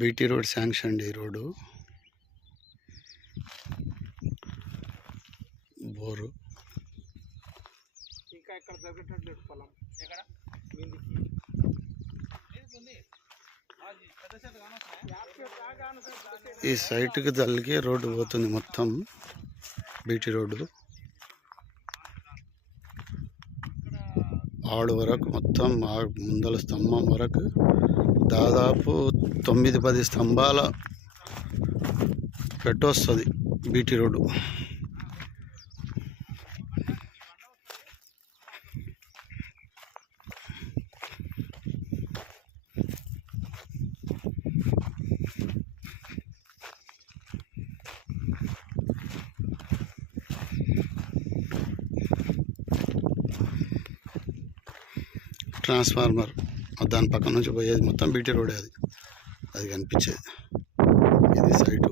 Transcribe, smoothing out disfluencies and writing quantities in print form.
BT road sanction ఈ road bore ఇంకా ఇక్కడ దగ్గర పొలం ఎక్కడ ఈ సైట్కి తల్లికి రోడ్డు పోతుంది మొత్తం బీటీ రోడ్డు ఆడు వరకు మొత్తం ముందల స్తంభం వరకు దాదాపు 9-10 స్తంభాల పెట్టొస్తుంది బీటీ రోడ్డు. ట్రాన్స్ఫార్మర్ దాని పక్క నుంచి పోయేది మొత్తం బీటీ రోడే, అది కనిపించేది. ఇది సైటు.